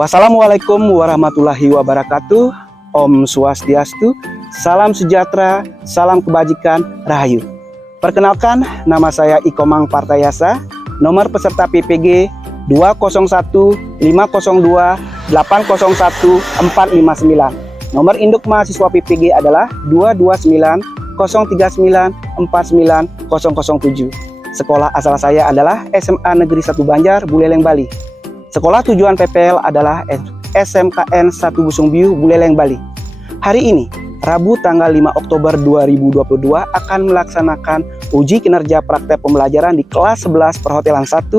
Wassalamualaikum warahmatullahi wabarakatuh. Om Swastiastu, salam sejahtera, salam kebajikan, rahayu. Perkenalkan, nama saya Ikomang Partayasa, nomor peserta PPG 201-502-801-459. Nomor induk mahasiswa PPG adalah 229-039-49-007. Sekolah asal saya adalah SMA Negeri 1 Banjar, Buleleng, Bali. Sekolah tujuan PPL adalah SMKN 1 Busungbiu, Buleleng, Bali. Hari ini, Rabu tanggal 5 Oktober 2022 akan melaksanakan uji kinerja praktek pembelajaran di kelas 11 Perhotelan 1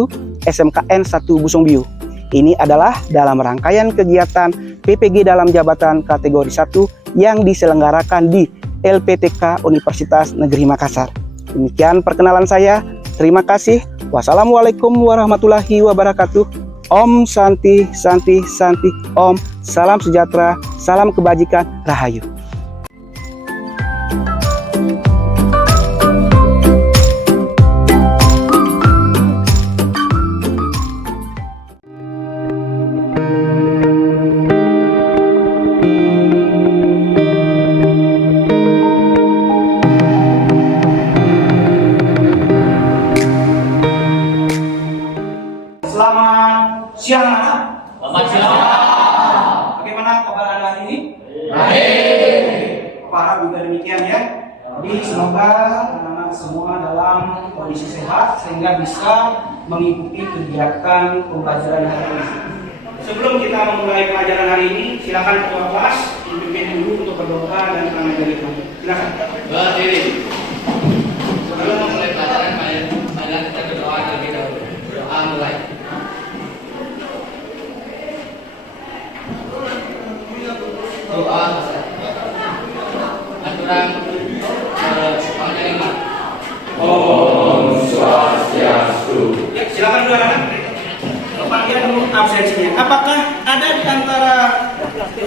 SMKN 1 Busungbiu. Ini adalah dalam rangkaian kegiatan PPG dalam jabatan kategori 1 yang diselenggarakan di LPTK Universitas Negeri Makassar. Demikian perkenalan saya. Terima kasih. Wassalamualaikum warahmatullahi wabarakatuh. Om Santi Santi Santi Om. Salam sejahtera, salam kebajikan, rahayu. Selamat siang. Selamat siang. Bagaimana kabar Anda hari ini? Baik. Para juga demikian ya. Jadi semoga anak-anak semua dalam kondisi sehat sehingga bisa mengikuti kegiatan pembelajaran hari ini. Sebelum kita memulai pelajaran hari ini, silakan ketua kelas dipimpin dulu untuk berdoa dan tangan jari kamu. Silakan. Berdiri. Sebelum memulai pelajaran, marilah kita berdoa terlebih dahulu. Doa mulai. Doa aturan panglima. Om Swastiastu. Ya, silakan dua anak. Panggilan dulu absensinya. Apakah ada di antara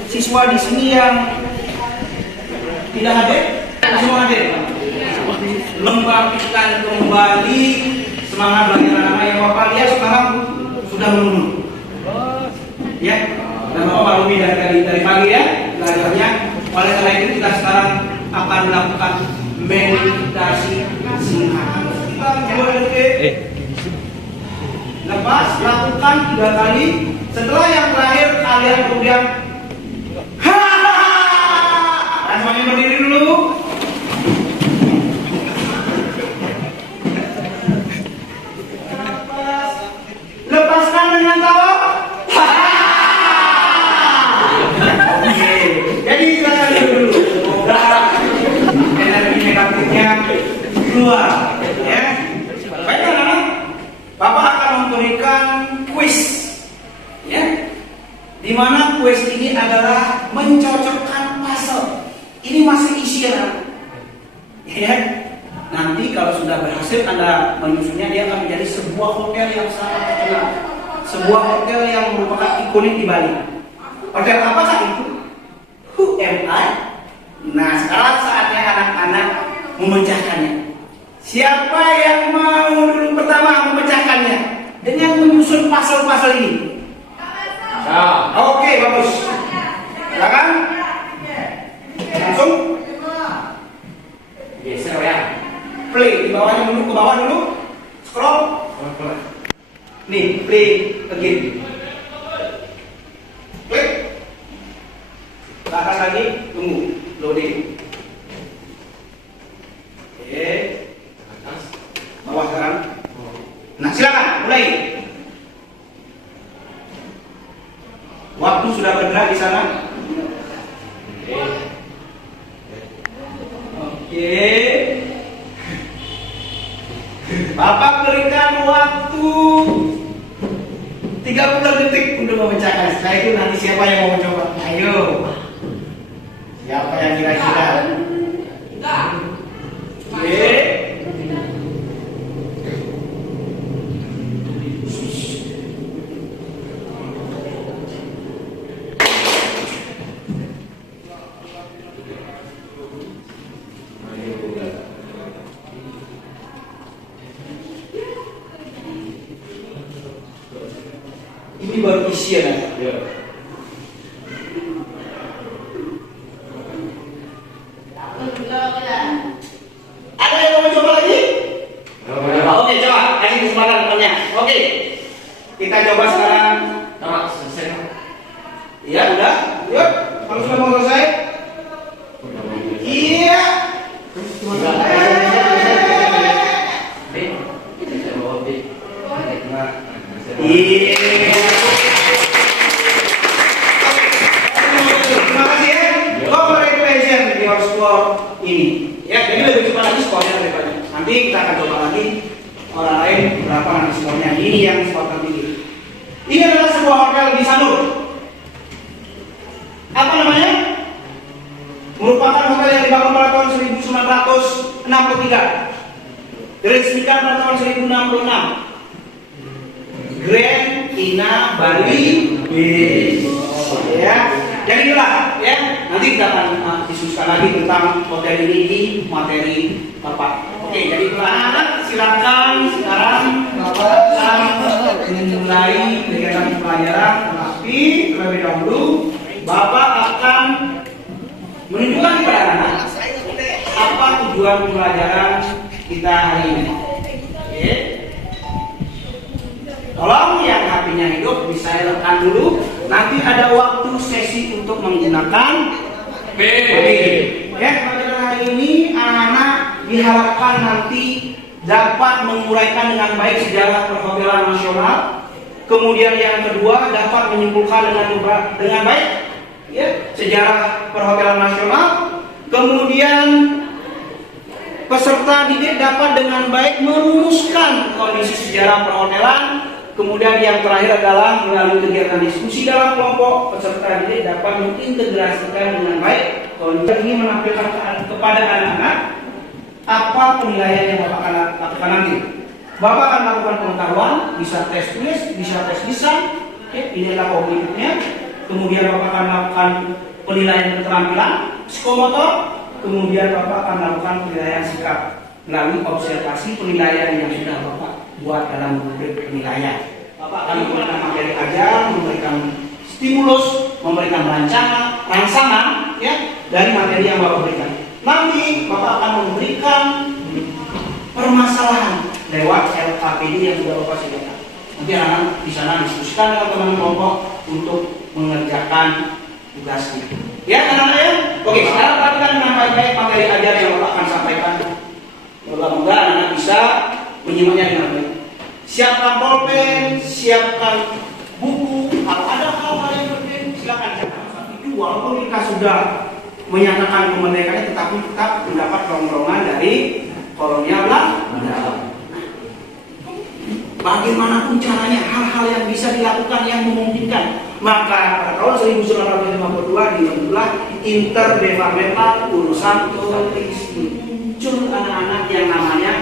siswa di sini yang tidak hadir? Semua hadir. Membangkitkan kembali semangat bagi anak-anak yang Bapak lihat sekarang sudah menurun. Ya, dan Bapak maklumi dari pagi ya belajarnya. Oleh karena itu kita sekarang akan melakukan meditasi singkat. Kita coba lepas, lakukan 3 kali. Setelah yang terakhir kalian kemudian dan semuanya berdiri dulu. Lepaskan dengan tawa. Jadi silakan dulu. Energi negatifnya keluar. Ya. Baik anak-anak, Bapak akan memberikan kuis, ya, di mana kuis ini adalah mencocokkan puzzle. Ini masih isian, ya. Nanti kalau sudah berhasil Anda menyusunnya, dia akan menjadi sebuah hotel yang sangat terkenal, sebuah hotel yang merupakan ikonik di Bali. Hotel apakah itu? Who am I? Nah, sekarang saatnya anak-anak memecahkannya. Siapa yang mau dulu pertama memecahkannya dengan menyusun puzzle-puzzle ini? Oke, bagus. Silakan. Langsung. Geser ya. Play di bawahnya dulu, ke bawah dulu. Scroll. Nih, play again. Klik. Ke atas lagi, tunggu. Loading. Oke. Bawah sekarang. Nah, silakan mulai. Waktu sudah bergerak di sana. Oke. Bapak berikan waktu 30 detik untuk memecahkan. Setelah itu nanti siapa yang mau mencoba? Ayo. Siapa yang kira-kira? Oke. Ini baru isian ya. tempatnya. Oke. Kita coba sekarang. Nama selesai. Iya, udah. Yuk, kalau sudah mau selesai. Iya. Iya. Terima kasih ya. Congratulations di your score ini. Ya, jadi lebih cepat lagi skornya daripada. Nanti kita akan coba lagi orang lain berapa nanti skornya. Ini yang skor tertinggi. Ini adalah sebuah hotel di Sanur. Apa namanya? Merupakan hotel yang dibangun pada tahun 1963. Diresmikan pada tahun 1066. Grand Ina Bali Beach. Ya, jadi itulah ya. Nanti kita akan diskusikan lagi tentang hotel ini di materi Bapak. Oke, jadi itulah anak-anak, silakan sekarang Bapak akan memulai kegiatan pelajaran, tapi terlebih dahulu Bapak akan menunjukkan kepada anak apa tujuan pelajaran kita hari ini. Oke. Tolong yang HP-nya hidup bisa rekam dulu. Nanti ada waktu sesi untuk menggunakan HP. Ya, pelajaran hari ini anak-anak diharapkan nanti dapat menguraikan dengan baik sejarah perhotelan nasional. Kemudian yang kedua dapat menyimpulkan dengan baik ya sejarah perhotelan nasional. Kemudian peserta didik dapat dengan baik merumuskan kondisi sejarah perhotelan. Kemudian yang terakhir adalah melalui kegiatan diskusi dalam kelompok, peserta didik dapat mengintegrasikan dengan baik kondisi ini menampilkan kepada anak-anak apa penilaian yang Bapak akan lakukan nanti. Bapak akan lakukan pengetahuan, bisa tes tulis, bisa tes lisan, inilah kognitifnya. Kemudian Bapak akan melakukan penilaian keterampilan psikomotor. Kemudian Bapak akan melakukan penilaian sikap melalui observasi penilaian yang sudah Bapak buat dalam rubrik penilaian. Bapak akan menggunakan materi ajar, memberikan stimulus, memberikan rangsangan ya dari materi yang Bapak berikan. Nanti Bapak akan memberikan permasalahan lewat LKPD yang sudah Bapak sediakan. Nanti anak-anak di sana diskusikan dengan teman kelompok untuk mengerjakan tugasnya. Ya, anak-anak ya. Oke, sekarang perhatikan dengan baik-baik materi ajar yang Bapak akan sampaikan. Moga-moga anak-anak bisa menyimaknya dengan baik. Siapkan pulpen, siapkan buku. Kalau ada hal-hal yang penting, silakan siapkan. Itu walaupun kita sudah menyatakan kemerdekaan, tetapi tetap mendapat rongrongan dari kolonial Belanda. Bagaimanapun caranya, hal-hal yang bisa dilakukan yang memungkinkan. Maka pada tahun 1952 dibentuklah Interdepartemental Urusan Tourisme. Muncul anak-anak yang namanya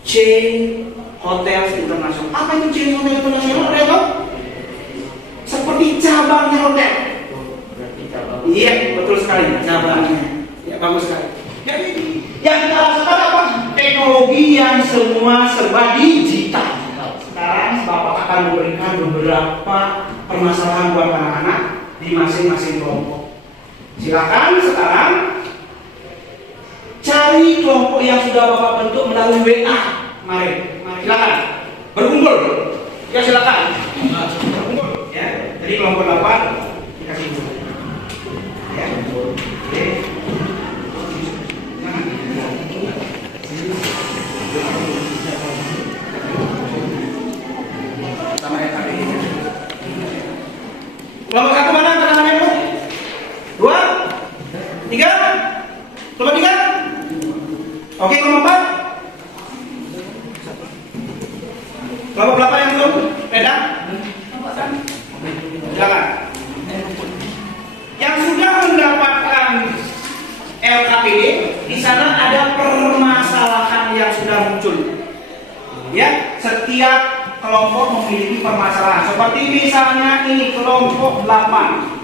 Chain Hotels Internasional. Apa itu Chain Hotel Internasional? Reto? Seperti cabangnya hotel. Iya, betul sekali cabangnya. Ya, bagus sekali. Jadi yang kita rasakan apa? Teknologi yang semua serba digital. Sekarang Bapak akan memberikan beberapa permasalahan buat anak-anak di masing-masing kelompok. Silakan sekarang cari kelompok yang sudah Bapak bentuk melalui WA. Mari silakan berkumpul. Ya silakan. Berkumpul. Ya. Jadi kelompok 8 dikasih dulu. Ya. Oke. Sama RKP ini. Kelompok 1 mana tangannya Bu? 2 3 kelompok 3. Oke, kelompok 4. Kelompok berapa yang belum? Pedak? Silakan. Yang sudah mendapatkan LKPD, di sana ada permasalahan yang sudah muncul. Ya, setiap kelompok memiliki permasalahan. Seperti misalnya ini kelompok 8.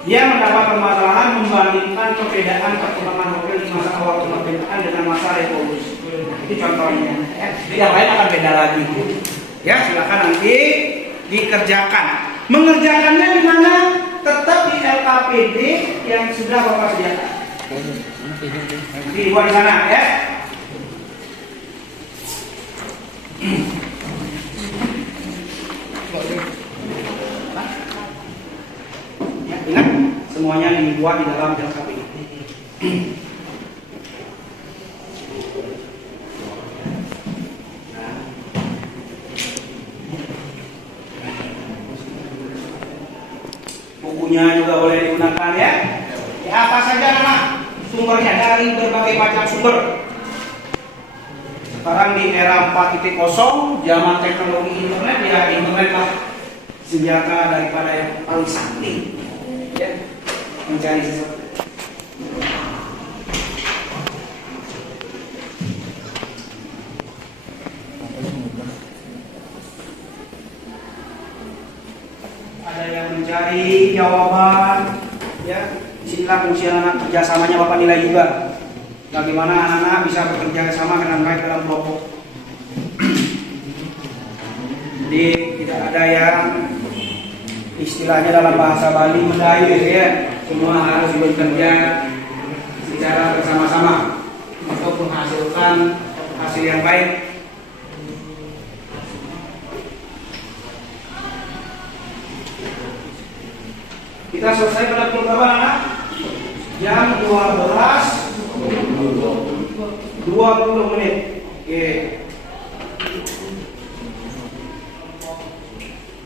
Dia mendapat permasalahan membandingkan perbedaan perkembangan hotel di masa awal kemerdekaan dengan masa revolusi. Ini contohnya. Ya. Yang lain akan beda lagi. Ya, silakan nanti dikerjakan. Mengerjakannya di mana? Tetap di LKPD yang sudah Bapak sediakan. Dibuat di sana, ya. semuanya dibuat di dalam lengkap ini. Bukunya juga boleh digunakan ya. Ya apa saja anak sumbernya dari berbagai macam sumber. Sekarang di era 4.0 zaman teknologi internet, ya internet lah senjata daripada yang paling sakti ya, mencari sesuatu. Ada yang mencari jawaban ya. Disinilah fungsi anak-anak kerjasamanya Bapak nilai juga. Bagaimana anak-anak bisa bekerja sama dengan baik dalam kelompok. Jadi tidak ada yang istilahnya dalam bahasa Bali mendayu ya. Semua harus bekerja secara bersama-sama untuk menghasilkan hasil yang baik. Kita selesai pada pukul berapa anak? Jam 20 menit. Oke.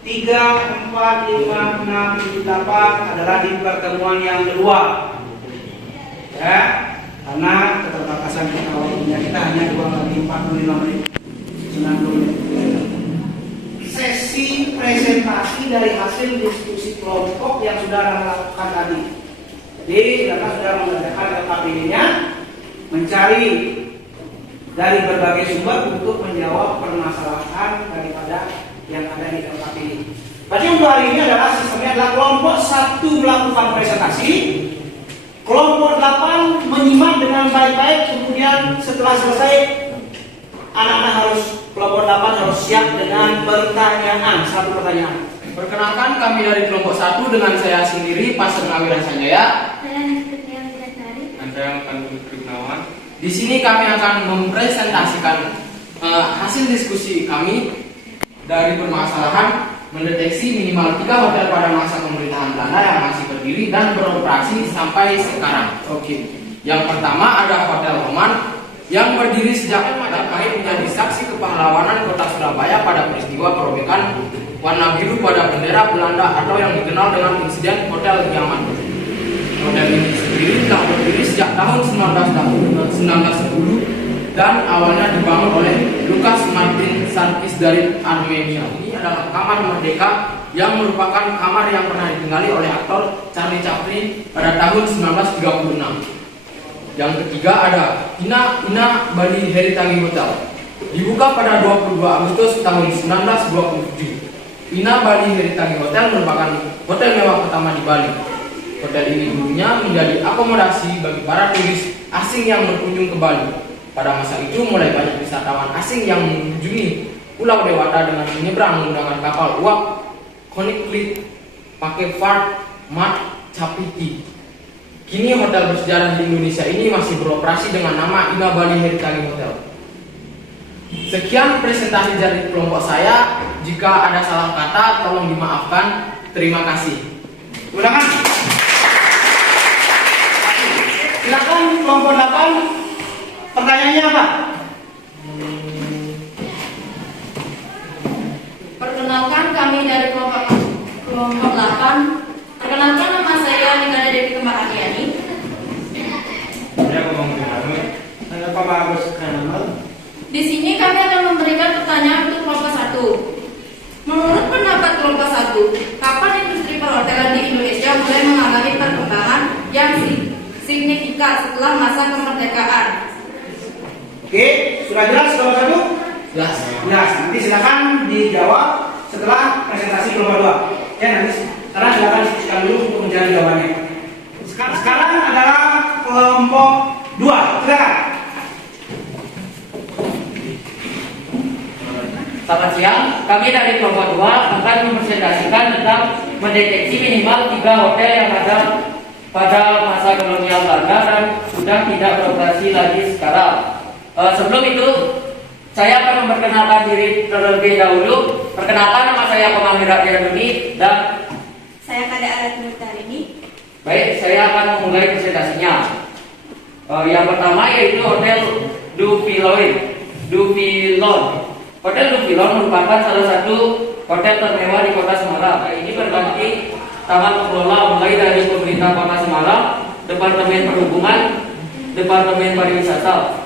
3, 4, 5, 6, 7, 8 adalah di pertemuan yang kedua. Ya, karena keterbatasan kita waktunya kita hanya 45 menit. 90 menit. Sesi presentasi dari hasil diskusi kelompok yang sudah Anda lakukan tadi. Jadi Anda sudah mengerjakan LKPD-nya, mencari dari berbagai sumber untuk menjawab permasalahan daripada yang ada di LKPD. Berarti untuk hari ini adalah sistemnya adalah kelompok 1 melakukan presentasi, kelompok 8 menyimak dengan baik-baik, kemudian setelah selesai anak-anak kelompok 8 harus siap dengan pertanyaan, 1 pertanyaan. Perkenalkan, kami dari kelompok 1 dengan saya sendiri, Pastor Ngawiran Sanjaya. Dan saya Pandu Krignawan. Di sini kami akan mempresentasikan hasil diskusi kami dari permasalahan mendeteksi minimal 3 hotel pada masa pemerintahan Belanda yang masih berdiri dan beroperasi sampai sekarang. Oke. Yang pertama ada Hotel Roman yang berdiri sejak Majapahit menjadi saksi kepahlawanan kota Surabaya pada peristiwa perobekan warna biru pada bendera Belanda atau yang dikenal dengan insiden Hotel Nyaman. Hotel ini sendiri telah berdiri sejak tahun 1910 dan awalnya dibangun oleh Lukas Martin Sarkis dari Armenia. Ini adalah kamar Merdeka yang merupakan kamar yang pernah ditinggali oleh aktor Charlie Chaplin pada tahun 1936. Yang ketiga ada Ina Bali Heritage Hotel. Dibuka pada 22 Agustus tahun 1927. Ina Bali Heritage Hotel merupakan hotel mewah pertama di Bali. Hotel ini dulunya menjadi akomodasi bagi para turis asing yang berkunjung ke Bali. Pada masa itu mulai banyak wisatawan asing yang mengunjungi Pulau Dewata dengan menyeberang menggunakan kapal uap Konik Fleet pakai Fart Mat Capiti. Kini hotel bersejarah di Indonesia ini masih beroperasi dengan nama Ina Bali Heritage Hotel. Sekian presentasi dari kelompok saya. Jika ada salah kata, tolong dimaafkan. Terima kasih. Silakan kelompok 8. Pertanyaannya apa? Perkenalkan, kami dari kelompok 8. Perkenalkan, nama saya Ningada Dewi Kembar Adiani. Saya Pak Bagus Kanal. Di sini kami akan memberikan pertanyaan untuk kelompok 1. Menurut pendapat kelompok 1, kapan industri perhotelan di Indonesia mulai mengalami perkembangan yang signifikan setelah masa kemerdekaan? Oke, sudah jelas kelompok 1? Jelas. Jelas. Nanti silakan dijawab setelah presentasi kelompok 2. Ya, nanti sekarang silakan diskusikan dulu untuk mencari jawabannya. Sekarang adalah kelompok 2. Silakan. Selamat siang, kami dari kelompok 2 akan mempresentasikan tentang mendeteksi minimal 3 hotel yang ada pada masa kolonial Belanda dan sudah tidak beroperasi lagi sekarang. Sebelum itu, saya akan memperkenalkan diri terlebih dahulu. Perkenalkan, nama saya Pemahir Rakyat Duni dan Saya Kada Alat Nurtarini. Baik, saya akan memulai presentasinya. Yang pertama yaitu Hotel Duvillon. Hotel Duvillon merupakan salah satu hotel termewah di Kota Semarang. Ini berganti tangan pengelola mulai dari pemerintah Kota Semarang, Departemen Perhubungan, Departemen Pariwisata.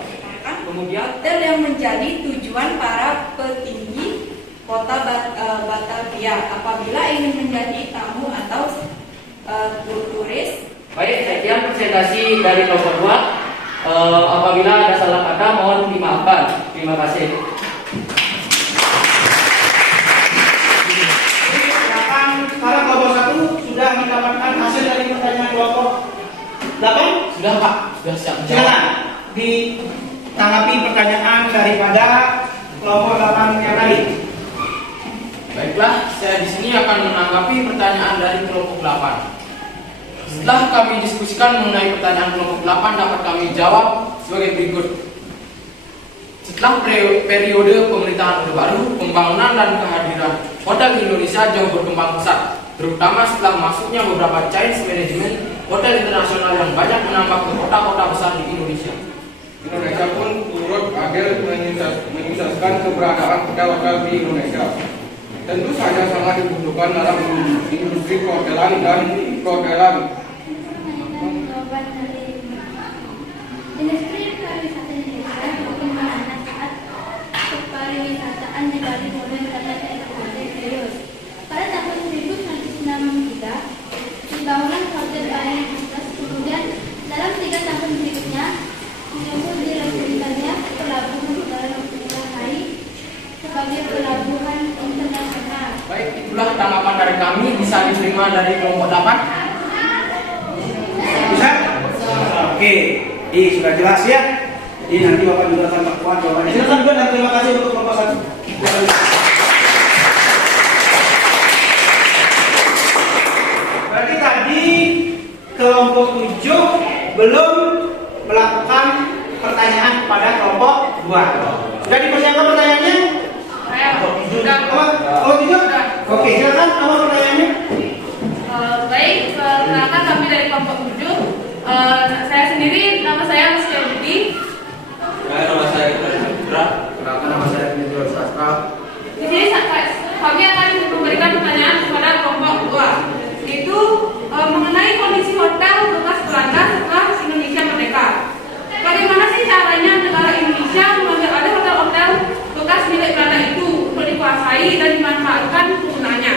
Kemudian Hotel yang menjadi tujuan para petinggi kota Batavia apabila ingin menjadi tamu atau turis. baik, sekian presentasi dari kelompok 2. Apabila ada salah kata mohon dimaafkan. Terima kasih. Sekarang kelompok 1 sudah mendapatkan hasil dari pertanyaan kelompok 8? Sudah Pak, sudah siap menjawab. Silakan ditanggapi pertanyaan daripada kelompok 8 yang tadi. Baiklah, saya di sini akan menanggapi pertanyaan dari kelompok 8. Setelah kami diskusikan mengenai pertanyaan kelompok 8, dapat kami jawab sebagai berikut. Setelah periode pemerintahan Orde Baru, pembangunan dan kehadiran Hotel Indonesia jauh berkembang pesat, terutama setelah masuknya beberapa Chinese management hotel internasional yang banyak menambah ke kota-kota besar di Indonesia. Indonesia pun turut andil menyukseskan keberadaan hotel-hotel di Indonesia. Tentu saja sangat dibutuhkan dalam industri perhotelan dan perhotelan. Industri pariwisata Indonesia berkembang saat kepariwisataan negara mulai mendapat ekspansi serius. Pada tahun 1993, dibangunlah Hotel Bali Khusus. Kemudian dalam 3 tahun berikutnya, Singapura diresmikannya pelabuhan udara Shanghai sebagai pelabuhan internasional. Baik, itulah tanggapan dari kami. Bisa diterima dari kelompok 8. Bisa? Oke, sudah jelas ya. Jadi nanti Bapak juga akan melakukan jawabannya. Silakan juga dan terima kasih untuk kelompok 1. Berarti tadi kelompok 7 belum melakukan pertanyaan kepada kelompok 2. Sudah dipersiapkan pertanyaannya? Sudah. Oh, tidak? Oke, silakan. Apa pertanyaannya? Baik, perkenalkan kami dari kelompok 7. Saya sendiri, nama saya Mustia Budi. Nama saya Putra. Perkenalkan, nama saya Pintu Sastra. Di sini kami akan memberikan pertanyaan kepada kelompok 2, yaitu mengenai kondisi hotel bekas Belanda setelah Indonesia merdeka. Bagaimana sih caranya negara Indonesia mengambil alih hotel-hotel bekas milik Belanda itu untuk dikuasai dan dimanfaatkan penggunaannya?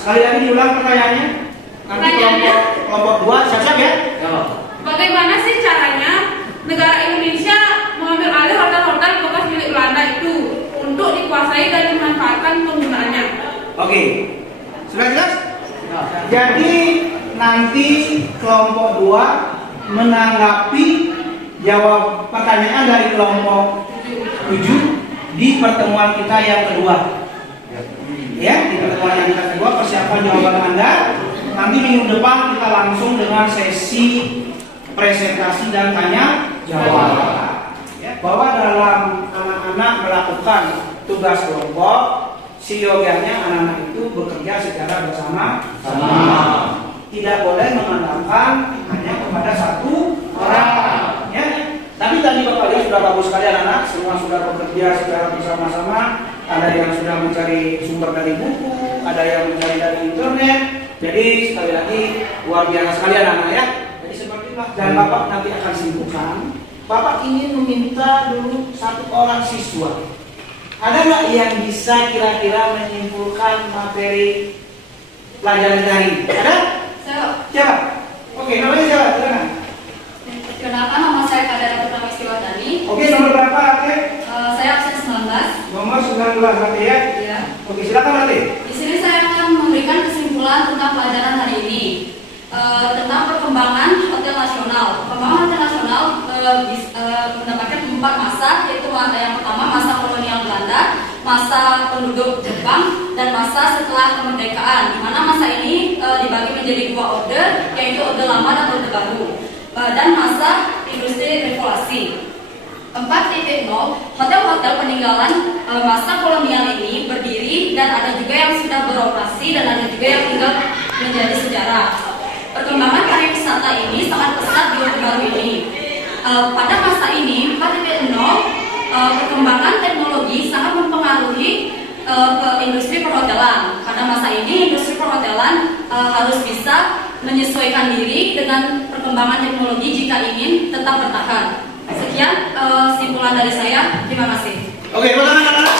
Sekali lagi diulang pertanyaannya. Nanti kelompok 2 siap-siap ya. Bagaimana sih caranya negara Indonesia mengambil alih hotel-hotel bekas milik Belanda itu untuk dikuasai dan dimanfaatkan penggunaannya? Oke, sudah jelas? Jadi nanti kelompok 2 menanggapi jawab pertanyaan dari kelompok 7 di pertemuan kita yang kedua. Ya, di pertemuan yang kita kedua persiapan jawaban Anda. Nanti minggu depan kita langsung dengan sesi presentasi dan tanya jawab. Ya, bahwa dalam anak-anak melakukan tugas kelompok, siogianya anak-anak itu bekerja secara bersama-sama. Tidak boleh mengandalkan hanya kepada satu orang. Ya. Tapi tadi Bapak lihat sudah bagus sekali anak-anak, semua sudah bekerja secara bersama-sama. Ada yang sudah mencari sumber dari buku, ada yang mencari dari internet. Jadi sekali lagi luar biasa sekali anak-anak ya. Jadi seperti itulah. Dan Bapak nanti akan simpulkan. Bapak ingin meminta dulu satu orang siswa. Ada nggak yang bisa kira-kira menyimpulkan materi pelajaran hari ini? Ada? Siapa? Oke, namanya siapa? Silakan. Perkenalkan, nama saya Kadara Putama Istiwadani. Oke, nomor berapa? Oke. Saya absen 19. Nomor 19 nanti ya. Ya. Oke, silakan nanti. Di sini saya akan memberikan kesimpulan tentang pelajaran hari ini tentang perkembangan hotel nasional. Perkembangan hotel nasional mendapatkan 4 masa, yaitu yang pertama masa kolonial Belanda, masa penduduk Jepang, dan masa setelah kemerdekaan. Di mana masa ini dibagi menjadi 2 orde, yaitu orde lama dan orde baru, dan masa industri revolusi. 4.0, hotel-hotel peninggalan masa kolonial ini berdiri dan ada juga yang sudah beroperasi dan ada juga yang tinggal menjadi sejarah. Perkembangan pariwisata ini sangat pesat di Orde Baru ini. Pada masa ini 4.0 perkembangan teknologi sangat mempengaruhi ke industri perhotelan. Pada masa ini industri perhotelan harus bisa menyesuaikan diri dengan perkembangan teknologi jika ingin tetap bertahan. Sekian simpulan dari saya. Terima kasih. Oke, pertanyaan anak-anak.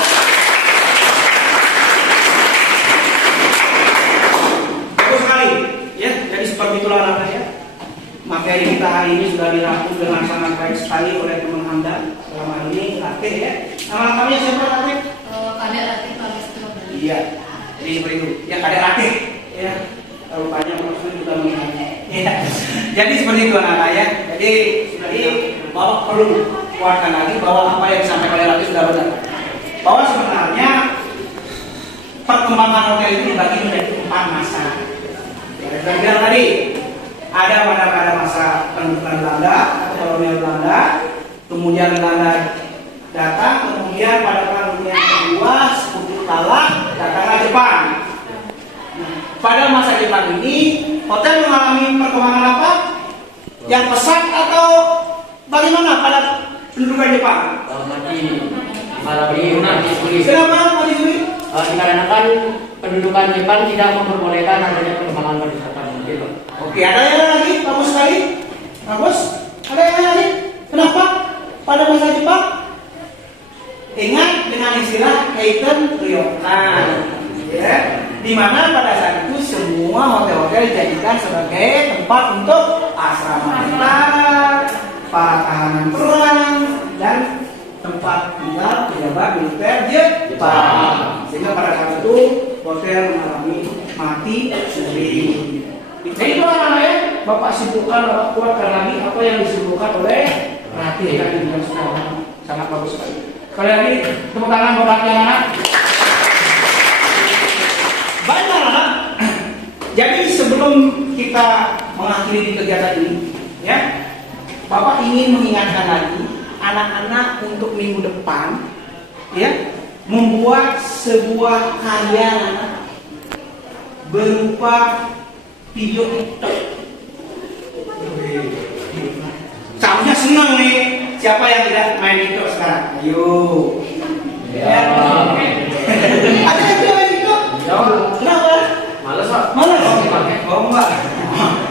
Bagus sekali, ya. Jadi seperti itulah anak-anak ya. Materi kita hari ini sudah dirangkum dengan sangat baik sekali oleh teman Anda. Selama ini Ratih ya. Nama lengkapnya siapa Ratih? Kadek Ratih Palestina. Iya. Jadi seperti itu. Ya Kadek Ratih. Ya. Terlalu banyak maksudnya juga mengingatnya. Ya. Jadi seperti itu anak-anak ya. Jadi bahwa perlu kuatkan lagi bahwa apa yang disampaikan oleh Ratih sudah benar. Bahwa sebenarnya perkembangan hotel itu dibagi menjadi 4 masa. Dan bilang tadi ada pada masa pendudukan Belanda atau kolonial Belanda, kemudian Belanda datang, kemudian pada tahun yang kedua Sekutu kalah, datanglah Jepang. Nah, pada masa Jepang ini hotel mengalami perkembangan apa? Yang pesat atau bagaimana pada pendudukan Jepang? Kenapa Pak Dizuri? Dikarenakan pendudukan Jepang tidak memperbolehkan adanya pengembangan pariwisata. Oke, ada yang lagi? Bagus sekali. Bagus. Ada yang lagi? Kenapa? Pada masa Jepang? Ingat dengan istilah Kaiten Ryokan. Ya. Di mana pada saat itu semua hotel-hotel dijadikan sebagai tempat untuk asrama tentara, para tahanan perang, dan tempat tinggal pejabat militer Jepang. Sehingga pada saat itu hotel mengalami mati suri. Jadi itu anak ya, Bapak simpulkan, Bapak kuatkan lagi apa yang disimpulkan oleh Ratih tadi dengan semua sangat bagus sekali. Sekali lagi tepuk tangan buat Ratih anak. Baik anak. Jadi sebelum kita mengakhiri kegiatan ini, ya, Bapak ingin mengingatkan lagi anak-anak untuk minggu depan, ya, membuat sebuah karya berupa video TikTok. Seharusnya senang nih. Siapa yang tidak main TikTok sekarang? Ayo. Ya. Ada yang tidak main TikTok? Kenapa? Males Pak. Males? Oh enggak.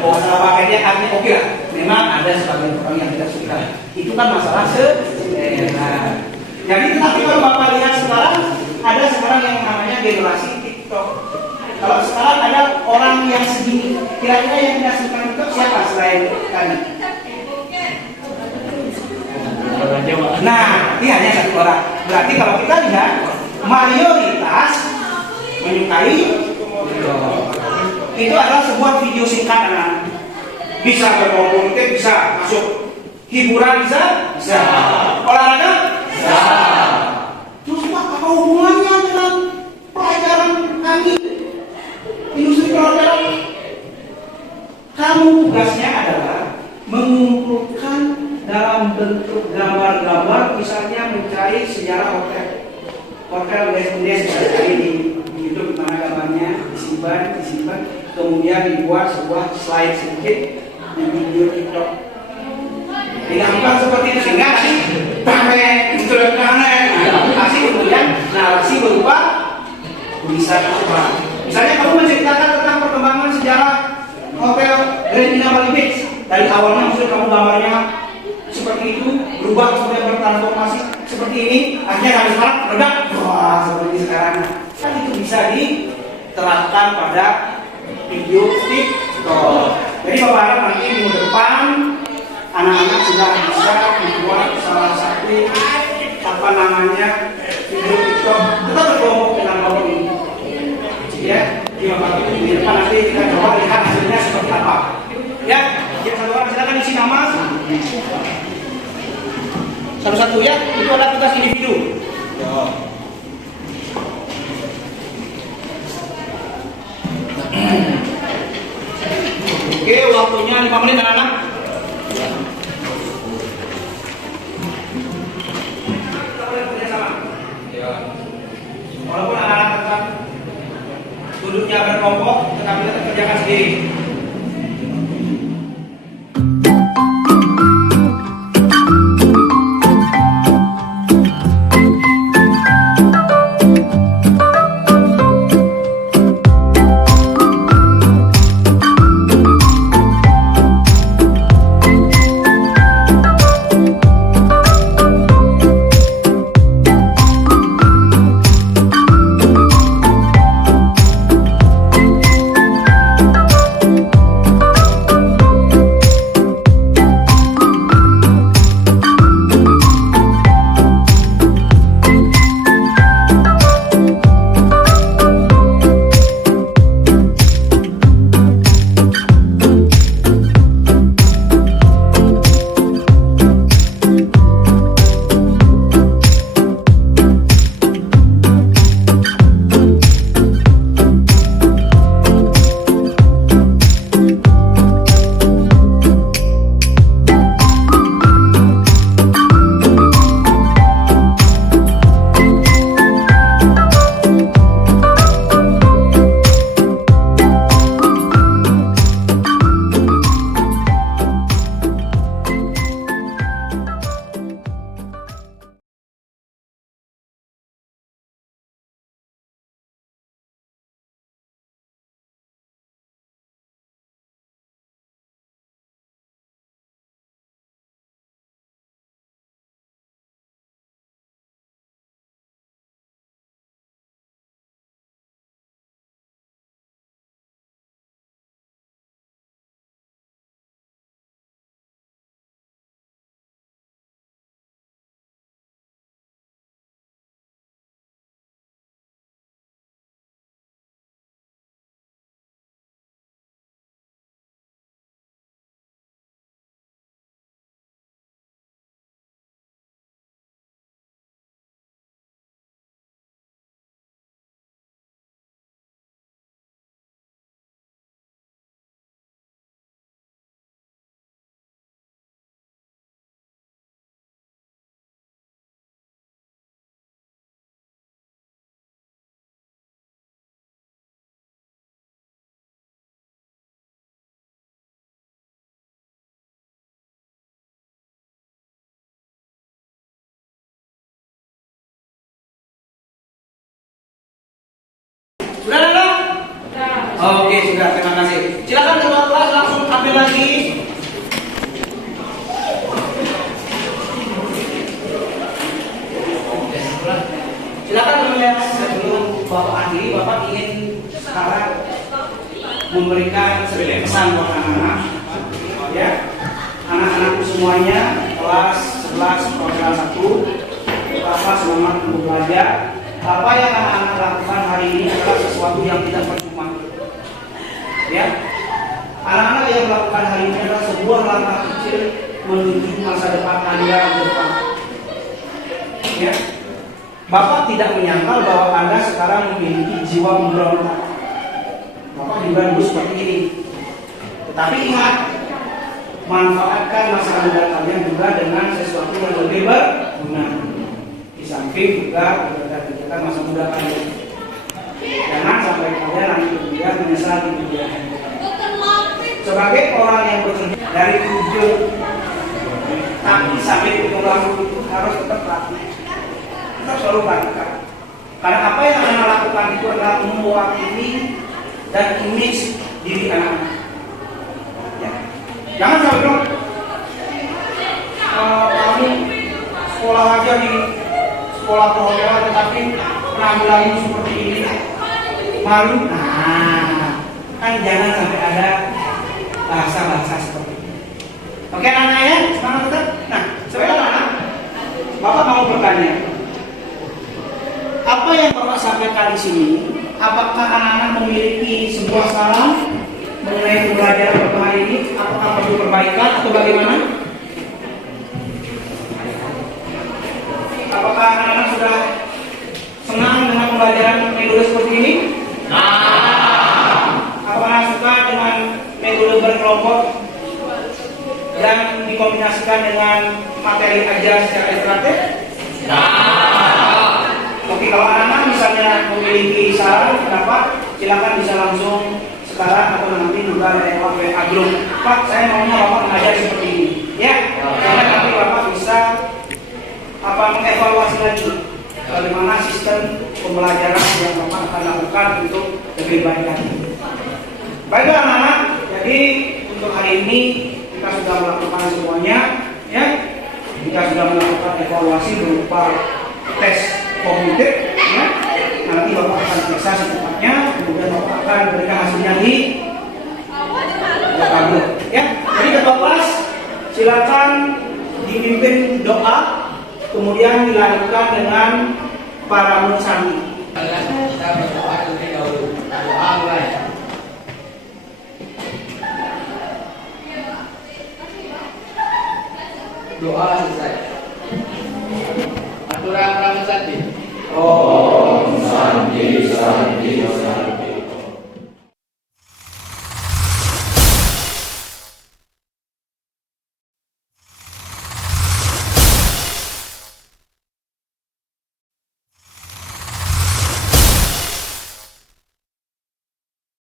Oh salah pakainya artinya oke lah. Memang ada sebagian orang yang tidak suka. Itu kan masalah selera. Jadi tetapi kalau Bapak lihat sekarang ada sekarang yang namanya generasi TikTok. Kalau sekarang ada orang yang segini, kira-kira yang tidak suka TikTok siapa selain tadi? Nah, ini hanya satu orang. Berarti kalau kita lihat mayoritas menyukai itu adalah sebuah video singkat anak. Bisa berkomunitas, bisa masuk hiburan, bisa olahraga, bisa. Terus Pak, apa hubungannya dengan pelajaran kami? Industri perhotelan, kamu tugasnya adalah mengumpulkan dalam bentuk gambar-gambar, misalnya mencari sejarah hotel destinasi di YouTube, mana gambarnya disimpan, kemudian dibuat sebuah slide sedikit di video TikTok. Dilakukan seperti itu sehingga nanti sampai muncul narasi, kemudian narasi berupa tulisan apa? Misalnya kamu menceritakan tentang perkembangan sejarah hotel Grand Indah Bali Beach. Dari awalnya maksud kamu gambarnya seperti itu, berubah kemudian bertransformasi seperti ini, akhirnya sampai sekarang meledak, wah seperti sekarang. Kan itu bisa diterapkan pada video TikTok. Jadi Bapak harap nanti minggu depan anak-anak sudah bisa membuat salah satu apa namanya video TikTok. Tetap berkelompok dengan Bapak ini. Ya, di depan nanti kita coba lihat hasilnya seperti apa. Ya, satu orang silakan isi nama. Satu-satu ya, itu adalah tugas individu. Oke, waktunya 5 menit anak-anak. Kita boleh kerja sama. Walaupun anak-anak tetap duduknya berkelompok, tetapi tetap kerjakan sendiri. Sudah ada? Oke, sudah. Terima kasih. Silakan ketua kelas langsung ambil lagi. Silakan teman-teman, sebelum Bapak akhiri, Bapak ingin sekarang memberikan sedikit pesan buat anak-anak. Ya, anak-anakku semuanya kelas 11 program 1, Bapak semangat untuk belajar. Apa yang anak-anak lakukan hari ini adalah sesuatu yang tidak percuma. Ya, anak-anak yang melakukan hari ini adalah sebuah langkah kecil menuju masa depan Anda ke depan. Ya, Bapak tidak menyangkal bahwa Anda sekarang memiliki jiwa memberontak. Bapak juga dulu seperti ini. Tetapi ingat, manfaatkan masa muda kalian juga dengan sesuatu yang lebih berguna. Di samping juga kegiatan masa muda kalian. Jangan sampai kalian nanti kemudian menyesal di kemudian. Sebagai orang yang bekerja dari ujung kaki sampai ujung rambut itu harus tetap praktik. Kita selalu praktikkan. Karena apa yang Anda lakukan itu adalah mewakili dan image diri anak-anak. Ya. Jangan sampai bilang kamu sekolah aja di sekolah perhotelan tetapi penampilanmu seperti ini, malu. Nah, kan jangan sampai ada bahasa-bahasa seperti ini. Oke anak-anak ya, semangat tetap. Nah, sebagai anak, Bapak mau bertanya, apa yang Bapak sampaikan di sini? Apakah anak-anak memiliki sebuah saran mengenai pembelajaran Bapak hari ini? Apakah perlu perbaikan atau bagaimana? Apakah anak-anak sudah senang dengan pembelajaran metode seperti ini? Apakah suka dengan metode berkelompok yang dikombinasikan dengan materi ajar secara interaktif? Oke, kalau anak-anak misalnya memiliki saran, pendapat, silakan bisa langsung sekarang atau nanti juga lewat WA grup. Pak, saya maunya Bapak mengajar seperti ini. Ya, karena nanti Bapak bisa mengevaluasi lagi bagaimana sistem pembelajaran yang Bapak akan lakukan untuk lebih baik lagi. Baiklah anak-anak, jadi untuk hari ini kita sudah melakukan semuanya, ya. Kita sudah melakukan evaluasi berupa tes kognitif, ya. Nanti Bapak akan periksa secepatnya, kemudian Bapak akan berikan hasilnya di tabel, ya. Jadi ketua kelas silakan dipimpin doa, kemudian dilanjutkan dengan para musani. Kita berdoa terlebih dahulu. Doa mulai. Doa selesai. Aturan Pramusati. Oh,